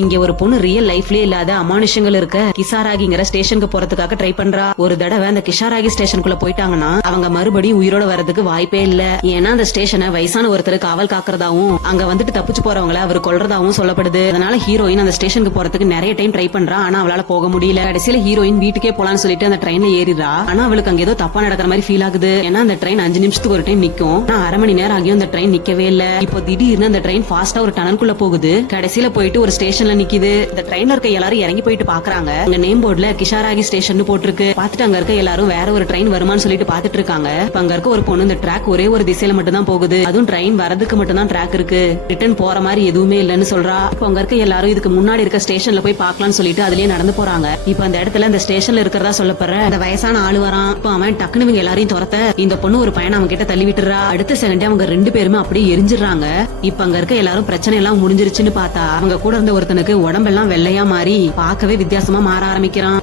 இங்க ஒரு பொண்ணு ரியல் லைஃப்லயே இல்லாத அமானுஷங்கள் இருக்க கிசாராகிங்கிற ஸ்டேஷனுக்கு போறதுக்காக ட்ரை பண்றா. ஒரு தடவை அந்த கிஷாராகி ஸ்டேஷனுக்குள்ள போயிட்டாங்கன்னா அவங்க மறுபடியும் உயிரோட வரதுக்கு வாய்ப்பே இல்ல. ஏன்னா அந்த ஸ்டேஷனை வயசான ஒருத்தர் காவல் காக்குறதாவும் அங்க வந்துட்டு தப்பிச்சு போறவங்கள அவர் கொல்றதாவும் சொல்லப்படுது. அதனால ஹீரோயின் அந்த ஸ்டேஷனுக்கு போறதுக்கு நிறைய டைம் ட்ரை பண்றா. ஆனா அவளால போக முடியல. கடைசியில ஹீரோயின் வீட்டுக்கே போலான்னு சொல்லிட்டு அந்த ட்ரெயின்ல ஏறிடுறா. ஆனா அவளுக்கு அங்க ஏதோ தப்பா நடக்கிற மாதிரி ஃபீல் ஆகுது. ஏன்னா அந்த ட்ரெயின் 5 நிமிஷத்துக்கு ஒரு டைம் நிக்கும். ஆனா அரை மணி நேரம் ஆகியும் அந்த ட்ரெயின் நிக்கவே இல்ல. இப்போ திடீர்னு அந்த ட்ரெயின் ஃபாஸ்டா ஒரு டனலுக்குள்ள போகுது. கடைசியில போயிட்டு ஒரு ஸ்டேஷன்ல நிக்குது. ட்ரெயின்ல இருக்க எல்லாரும் இறங்கி போயிட்டு பாக்குறாங்க. அங்க நேம் போர்டுல கிஷாராகி ஸ்டேஷன் போட்டிருக்கு. பாத்துட்டு அங்க இருக்க எல்லாரும் வேற ஒரு ட்ரெயின் வருமான்னு சொல்லிட்டு பாத்துட்டு இருக்காங்க. இப்ப அங்க இருக்க ஒரு பொண்ணு இந்த ட்ராக் ஒரே ஒரு திசையில மட்டும் தான் போகுது. அதுவும் ட்ரெயின் வரதுக்கு மட்டும் தான் ட்ராக் இருக்கு. ரிட்டர்ன் போற மாதிரி எதுவுமே இல்லன்னு சொல்றா. இப்ப அங்க இருக்க எல்லாரும் இதுக்கு முன்னாடி இருக்க ஸ்டேஷன்ல போய் பாக்கலாம்னு சொல்லிட்டு அதுலயே நடந்து போறாங்க. இப்ப அந்த இடத்துல இந்த ஸ்டேஷன்ல இருக்கிறதா சொல்லப்படுற அந்த வயசான ஆளு வரான். இப்ப அவன் டக்குனு இவங்க எல்லாரையும் துரத்த இந்த பொண்ணு ஒரு பையனை அவங்க கிட்ட தள்ளி விட்டுறா. அடுத்த செகண்டே அவங்க 2 பேருமே அப்படியே எரிஞ்சிடறாங்க. இப்ப அங்க இருக்க எல்லாரும் பிரச்சனை எல்லாம் முடிஞ்சிருச்சுன்னு பார்த்தா அவங்க கூட இருந்த ஒருத்தனுக்கு உடம்பெல்லாம் வெள்ளையா மாறி பார்க்கவே வித்தியாசமா மாற ஆரம்பிக்கிறான்.